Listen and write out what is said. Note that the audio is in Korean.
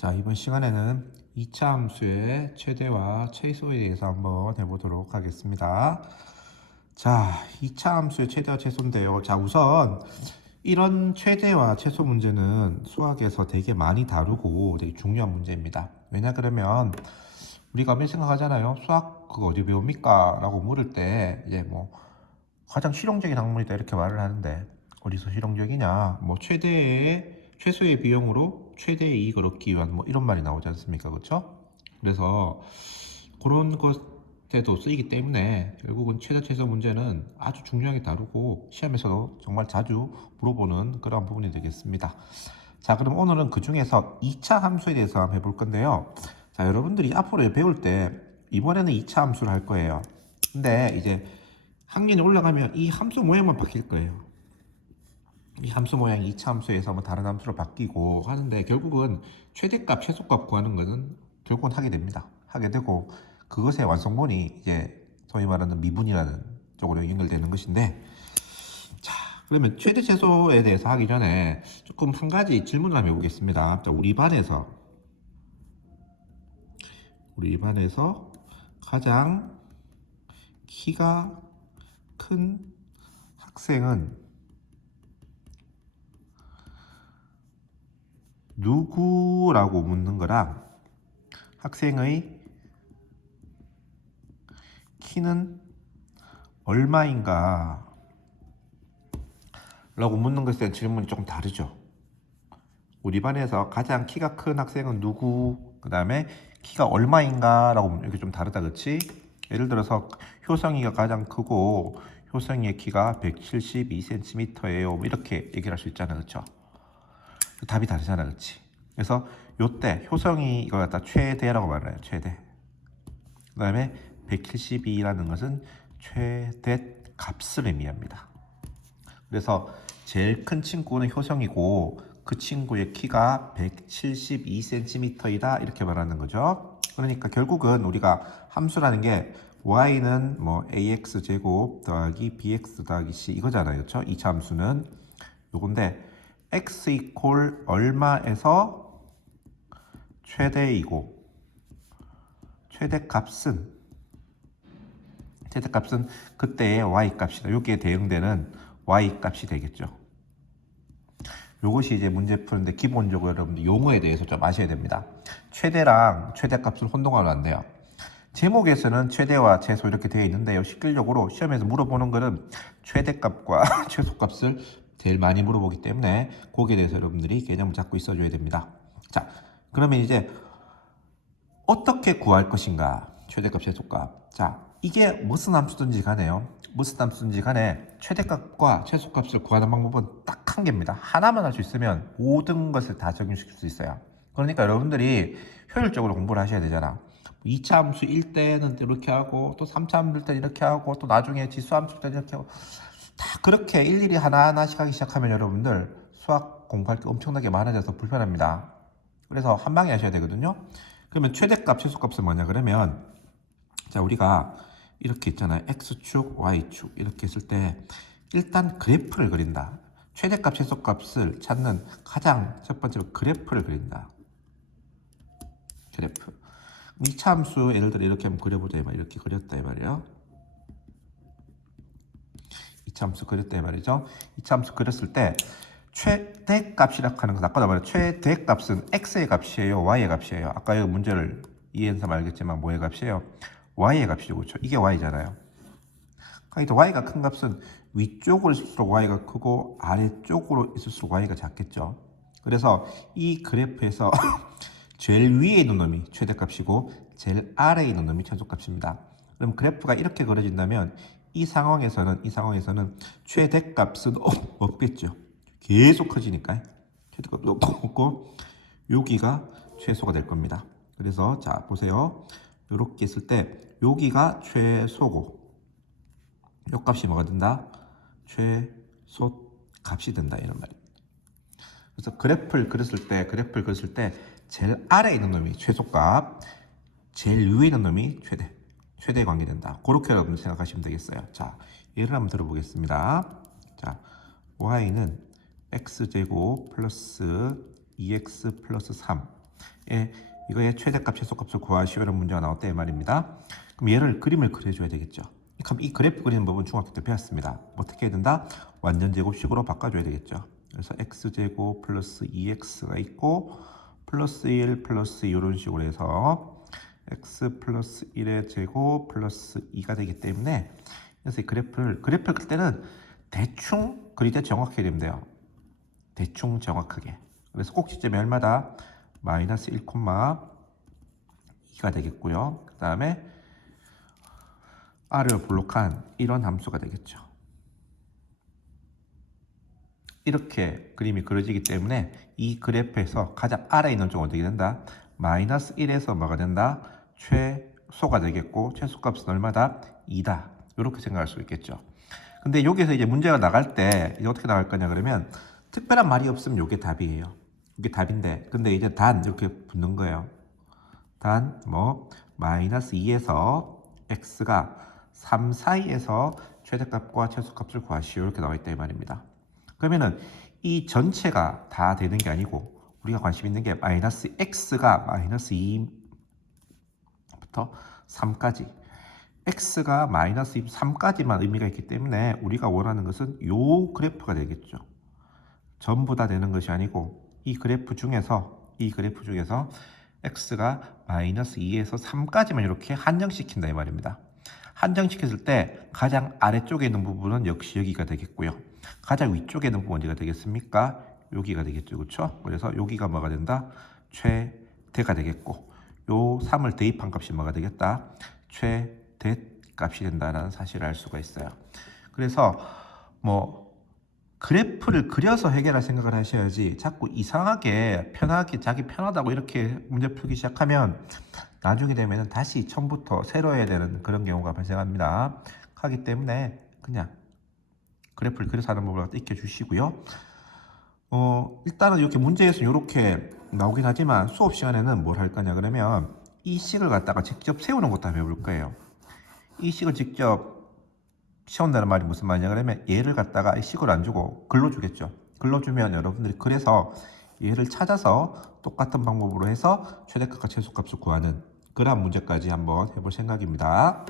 자, 이번 시간에는 2차 함수의 최대와 최소에 대해서 한번 해보도록 하겠습니다. 자, 2차 함수의 최대와 최소인데요. 자, 우선 이런 최대와 최소 문제는 수학에서 되게 많이 다루고 되게 중요한 문제입니다. 왜냐 그러면 우리가 몇 생각하잖아요. 수학 그거 어디 배웁니까? 라고 물을 때 이제 뭐 가장 실용적인 학문이다 이렇게 말을 하는데 어디서 실용적이냐? 뭐 최소의 비용으로 최대의 이익을 얻기 위한 뭐 이런 말이 나오지 않습니까? 그렇죠? 그래서 그런 것에도 쓰이기 때문에 결국은 최대 최소 문제는 아주 중요하게 다루고 시험에서도 정말 자주 물어보는 그런 부분이 되겠습니다. 자, 그럼 오늘은 그 중에서 2차 함수에 대해서 한번 해볼 건데요. 자, 여러분들이 앞으로 배울 때 이번에는 2차 함수를 할 거예요. 근데 이제 학년이 올라가면 이 함수 모양만 바뀔 거예요. 이 함수 모양이 2차 함수에서 뭐 다른 함수로 바뀌고 하는데 결국은 최대값, 최소값 구하는 것은 결국은 하게 됩니다. 하게 되고 그것의 완성본이 이제 소위 말하는 미분이라는 쪽으로 연결되는 것인데, 자, 그러면 최대 최소에 대해서 하기 전에 조금 한 가지 질문을 한번 해보겠습니다. 자, 우리 반에서 가장 키가 큰 학생은 누구라고 묻는 거랑 학생의 키는 얼마인가 라고 묻는 것에 대한 질문이 조금 다르죠. 우리 반에서 가장 키가 큰 학생은 누구, 그 다음에 키가 얼마인가 라고 묻는 게 좀 다르다, 그렇지? 예를 들어서 효성이가 가장 크고 효성이의 키가 172cm예요 이렇게 얘기를 할 수 있잖아, 그렇죠? 답이 다르잖아, 그렇지? 그래서 요때 효성이 이걸 갖다 최대라고 말해요. 최대. 그 다음에 172라는 것은 최대 값을 의미합니다. 그래서 제일 큰 친구는 효성이고 그 친구의 키가 172cm이다 이렇게 말하는 거죠. 그러니까 결국은 우리가 함수라는 게 y는 뭐 ax 제곱 더하기 bx 더하기 c 이거잖아요, 그렇죠? 2차 함수는 요건데 x 이퀄 얼마에서 최대이고 최대값은 그때의 y값이다. 여기에 대응되는 y값이 되겠죠. 이것이 이제 문제 푸는데 기본적으로 여러분들 용어에 대해서 좀 아셔야 됩니다. 최대랑 최대값을 혼동하면 안 돼요. 제목에서는 최대와 최소 이렇게 되어 있는데요. 실질적으로 시험에서 물어보는 것은 최대값과 최소값을 제일 많이 물어보기 때문에 거기에 대해서 여러분들이 개념을 잡고 있어줘야 됩니다. 자, 그러면 이제 어떻게 구할 것인가? 최대값, 최소값. 자, 이게 무슨 함수든지 간에요. 무슨 함수든지 간에 최대값과 최소값을 구하는 방법은 딱 한 개입니다. 하나만 할 수 있으면 모든 것을 다 적용시킬 수 있어요. 그러니까 여러분들이 효율적으로 공부를 하셔야 되잖아. 2차 함수일 때는 이렇게 하고 또 3차 함수일 때는 이렇게 하고 또 나중에 지수 함수일 때는 이렇게 하고 다 그렇게 일일이 하나하나씩 하기 시작하면 여러분들 수학 공부할 게 엄청나게 많아져서 불편합니다. 그래서 한 방에 하셔야 되거든요. 그러면 최대값, 최소값은 뭐냐 그러면 자, 우리가 이렇게 있잖아요. x축, y축 이렇게 했을 때 일단 그래프를 그린다. 최대값, 최소값을 찾는 가장 첫 번째로 그래프를 그린다. 그래프. 이 함수 예를 들어 이렇게 한번 그려보자 이 말. 이렇게 그렸다 이 말이에요. 이 함수 그렸다 이 말이죠. 이 함수 그렸을 때 최대값이라고 하는 것은 아까도 말했죠. 최대값은 x의 값이에요, y의 값이에요. 아까 이 문제를 이해해서 알겠지만 뭐의 값이에요? y의 값이죠, 그렇죠? 이게 y잖아요. 그러니까 y가 큰 값은 위쪽으로 있을수록 y가 크고 아래쪽으로 있을수록 y가 작겠죠. 그래서 이 그래프에서 제일 위에 있는 놈이 최대값이고 제일 아래에 있는 놈이 최소값입니다. 그럼 그래프가 이렇게 그려진다면 이 상황에서는 최대값은 없겠죠. 계속 커지니까 최대값이 없고 여기가 최소가 될 겁니다. 그래서 자 보세요. 이렇게 했을 때 여기가 최소고 요 값이 뭐가 된다? 최소 값이 된다 이런 말입니다. 그래서 그래프를 그렸을 때 제일 아래에 있는 놈이 최소값, 제일 위에 있는 놈이 최대에 관계된다. 그렇게 여러분들 생각하시면 되겠어요. 자, 예를 한번 들어보겠습니다. 자, y는 x제곱 플러스 2x 플러스 3 이거의 최대값, 최소값을 구하시오 이런 문제가 나왔다 이 말입니다. 그럼 얘를 그림을 그려줘야 되겠죠. 그럼 이 그래프 그리는 법은 중학교 때 배웠습니다. 어떻게 해야 된다? 완전 제곱식으로 바꿔줘야 되겠죠. 그래서 x제곱 플러스 2x가 있고 플러스 1 플러스 이런 식으로 해서 x 플러스 1의 제곱 플러스 2가 되기 때문에 그래서 이 그래프를 그릴 때는 대충 그릴 때 정확하게 되면 돼요. 대충 정확하게. 그래서 꼭지점이 얼마다? 마이너스 1,2가 되겠고요. 그 다음에 r을 볼록한 이런 함수가 되겠죠. 이렇게 그림이 그려지기 때문에 이 그래프에서 가장 아래에 있는 쪽은 어떻게 된다? 마이너스 1에서 뭐가 된다? 최소가 되겠고 최소값은 얼마다? 2다. 이렇게 생각할 수 있겠죠. 근데 여기서 이제 문제가 나갈 때 이제 어떻게 나갈 거냐 그러면 특별한 말이 없으면 이게 답이에요. 이게 답인데 근데 이제 단 이렇게 붙는 거예요. 단 마이너스 2에서 x가 3 사이에서 최대값과 최소값을 구하시오 이렇게 나와 있다 이 말입니다. 그러면은 이 전체가 다 되는 게 아니고 우리가 관심 있는 게 마이너스 x가 마이너스 2부터 3까지 x가 마이너스 3까지만 의미가 있기 때문에 우리가 원하는 것은 요 그래프가 되겠죠. 전부 다 되는 것이 아니고 이 그래프 중에서 x가 마이너스 2에서 3까지만 이렇게 한정시킨다 이 말입니다. 한정시켰을 때 가장 아래쪽에 있는 부분은 역시 여기가 되겠고요. 가장 위쪽에 있는 부분은 어디가 되겠습니까? 여기가 되겠죠. 그렇죠? 그래서 여기가 뭐가 된다? 최대가 되겠고 요 3을 대입한 값이 뭐가 되겠다? 최대 값이 된다는 사실을 알 수가 있어요. 그래서 그래프를 그려서 해결할 생각을 하셔야지 자꾸 이상하게 편하게 자기 편하다고 이렇게 문제 풀기 시작하면 나중에 되면 다시 처음부터 새로 해야 되는 그런 경우가 발생합니다. 하기 때문에 그냥 그래프를 그려서 하는 법을 익혀 주시고요. 일단은 이렇게 문제에서 이렇게 나오긴 하지만 수업 시간에는 뭘 할 거냐 그러면 이 식을 갖다가 직접 세우는 것도 한번 해볼 거예요. 이 식을 직접 세운다는 말이 무슨 말이냐 그러면 얘를 갖다가 이 식을 안 주고 글로 주겠죠. 글로 주면 여러분들이 그래서 얘를 찾아서 똑같은 방법으로 해서 최대값과 최소값을 구하는 그런 문제까지 한번 해볼 생각입니다.